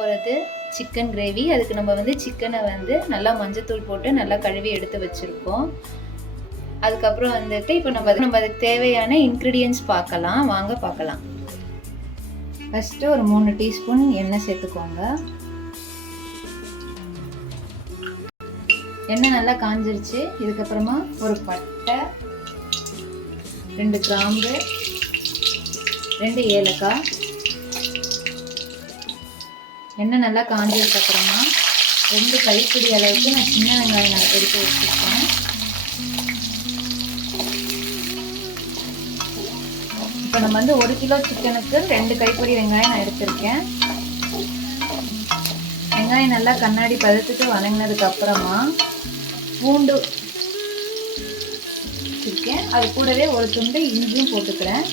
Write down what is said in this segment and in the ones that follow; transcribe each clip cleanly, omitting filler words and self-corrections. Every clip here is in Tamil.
போகிறது சிக்கன் கிரேவி. அதுக்கு நம்ம வந்து சிக்கனை வந்து நல்லா மஞ்சத்தூள் போட்டு நல்லா கழுவி எடுத்து வச்சுருக்கோம். அதுக்கப்புறம் வந்துட்டு இப்போ நம்ம அதுக்கு தேவையான இன்க்ரீடியன்ட்ஸ் பார்க்கலாம். வாங்க பார்க்கலாம். ஃபஸ்ட்டு ஒரு 3 டீஸ்பூன் எண்ணெய் சேர்த்துக்கோங்க. எண்ணெய் நல்லா காஞ்சிருச்சு. இதுக்கப்புறமா ஒரு பட்டை, 2 கிராம்பு, 2 ஏலக்காய். எண்ணெய் நல்லா காஞ்சதுக்கப்புறமா 2 கைப்பிடி அளவுக்கு நான் சின்ன வெங்காயம் நான் எடுத்து வச்சுருக்கேன். இப்போ நம்ம வந்து 1 கிலோ சிக்கனுக்கு 2 கைப்பிடி வெங்காயம் நான் எடுத்திருக்கேன். வெங்காயம் நல்லா கண்ணாடி பதத்துக்கு வதங்கினதுக்கு அப்புறமா பூண்டு வச்சுருக்கேன். அது கூடவே ஒரு துண்டு இஞ்சியும் போட்டுக்கிறேன்.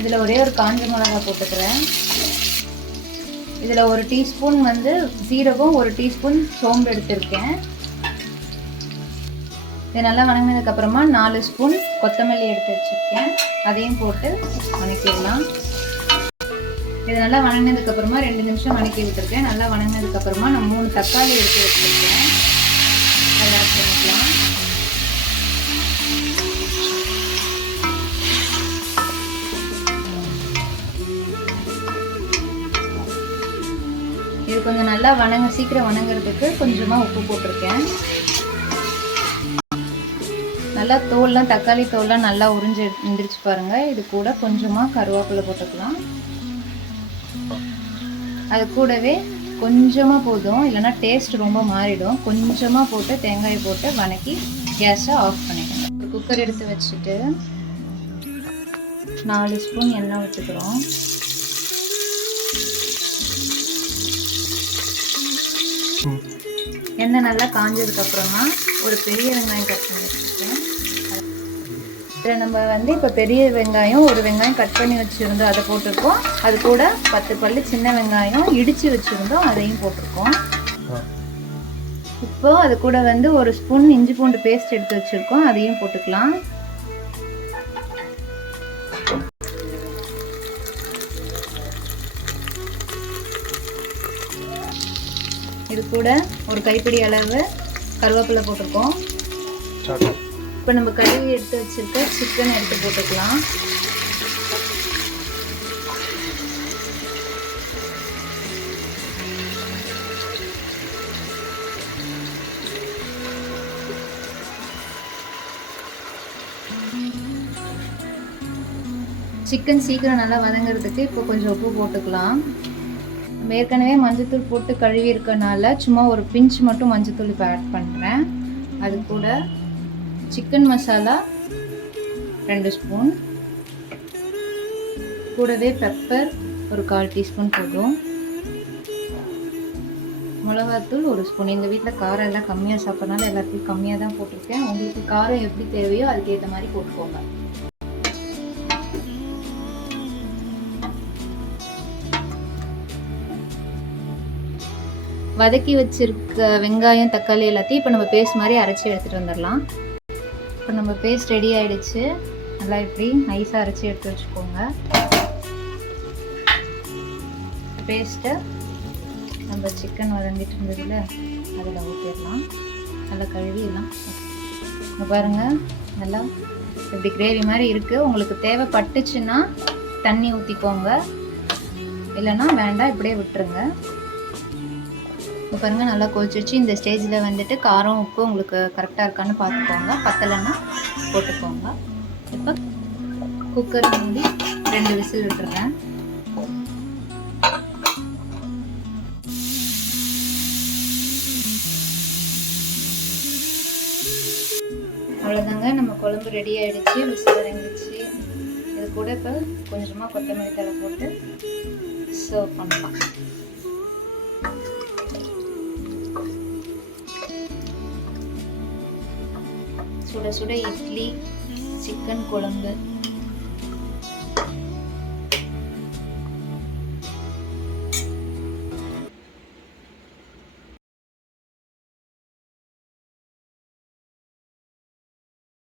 இதில் ஒரே ஒரு காஞ்ச மிளகாய் போட்டுக்கிறேன். இதில் 1 டீஸ்பூன் வந்து சீரகம், 1 டீஸ்பூன் சோம்பு எடுத்திருக்கேன். இது நல்லா வணங்கினதுக்கப்புறமா 4 ஸ்பூன் கொத்தமல்லி எடுத்து வச்சுருக்கேன். அதையும் போட்டு வணக்கிடலாம். இது நல்லா வணங்கினதுக்கப்புறமா 2 நிமிஷம் வணக்கி விட்டுருக்கேன். நல்லா வணங்கினதுக்கப்புறமா நான் 3 தக்காளி எடுத்து வச்சுருக்கேன். அதை ஆட் பண்ணிக்கலாம். இது கொஞ்சம் நல்லா சீக்கிரம் வணங்குறதுக்கு கொஞ்சமாக உப்பு போட்டிருக்கேன். நல்லா தோல்லாம், தக்காளி தோல்லாம் நல்லா உறிஞ்சு எழுந்திரிச்சு பாருங்கள். இது கூட கொஞ்சமாக கருவேப்பிலை போட்டுக்கலாம். அது கூடவே கொஞ்சமாக போதும், இல்லைன்னா டேஸ்ட் ரொம்ப மாறிடும். கொஞ்சமாக போட்டு தேங்காயை போட்டு வணக்கி கேஸை ஆஃப் பண்ணிடுங்க. ஒரு குக்கர் எடுத்து வச்சுட்டு 4 ஸ்பூன் எண்ணெய் ஊற்றிக்கிறோம். எண்ணெய் நல்லா காஞ்சதுக்கப்புறமா ஒரு பெரிய வெங்காயம் கட் பண்ணி வச்சுருக்கேன். இதில் நம்ம வந்து இப்போ பெரிய வெங்காயம், ஒரு வெங்காயம் கட் பண்ணி வச்சுருந்தோம், அதை போட்டிருக்கோம். அது கூட 10 பல்லு சின்ன வெங்காயம் இடித்து வச்சுருந்தோம், அதையும் போட்டிருக்கோம். இப்போ அது கூட வந்து 1 ஸ்பூன் இஞ்சி பூண்டு பேஸ்ட் எடுத்து வச்சுருக்கோம், அதையும் போட்டுக்கலாம். இது கூட ஒரு கைப்பிடி அளவு கருவேப்பிலை போட்டிருக்கோம். இப்போ நம்ம கழுவி எடுத்து வச்சிருக்க சிக்கன் எடுத்து போட்டுக்கலாம். சிக்கன் சீக்கிரம் நல்லா வதங்கிறதுக்கு இப்போ கொஞ்சம் உப்பு போட்டுக்கலாம். நம்ம ஏற்கனவே மஞ்சத்தூள் போட்டு கழுவி இருக்கனால சும்மா ஒரு பிஞ்ச் மட்டும் மஞ்சத்தூள் இப்போ ஆட் பண்ணுறேன். அது கூட சிக்கன் மசாலா 2 ஸ்பூன், கூடவே பெப்பர் ஒரு 1/4 டீஸ்பூன் போதும். மிளகாத்தூள் 1 ஸ்பூன். எங்கள் வீட்டில் காரம் எல்லாம் கம்மியாக சாப்பிட்றதுனால எல்லாத்தையும் கம்மியாக தான் போட்டிருக்கேன். உங்களுக்கு காரம் எப்படி தேவையோ அதுக்கேற்ற மாதிரி போட்டுக்கோங்க. வதக்கி வச்சிருக்க வெங்காயம், தக்காளி எல்லாத்தையும் இப்போ நம்ம பேஸ்ட் மாதிரி அரைச்சி எடுத்துகிட்டு வந்துடலாம். இப்போ நம்ம பேஸ்ட் ரெடி ஆகிடுச்சு. நல்லா இப்படி நைஸாக அரைச்சி எடுத்து வச்சுக்கோங்க. பேஸ்ட்டை நம்ம சிக்கன் வதங்கிட்டு இருந்ததில் அதில் ஊற்றிடலாம். நல்லா கழுவிடலாம். இங்கே பாருங்கள், நல்லா இப்படி கிரேவி மாதிரி இருக்குது. உங்களுக்கு தேவைப்பட்டுச்சுன்னா தண்ணி ஊற்றிக்கோங்க, இல்லைன்னா வேண்டாம், இப்படியே விட்டுருங்க. இப்போ பாருங்கள் நல்லா கொதிச்சிருச்சு. இந்த ஸ்டேஜில் வந்துட்டு காரம் உப்பு உங்களுக்கு கரெக்டாக இருக்கான்னு பார்த்துக்கோங்க. பத்தலைன்னா போட்டுக்கோங்க. இப்போ குக்கர் மூடி 2 விசில் விட்டுறேன். அவ்வளோதாங்க, நம்ம குழம்பு ரெடி ஆகிடுச்சு. விசில் இறங்கிடுச்சு. இது கூட இப்போ கொஞ்சமாக கொத்தமல்லி தழை போட்டு சர்வ் பண்ணலாம். சுட சுட இட்லி, சிக்கன் குழம்பு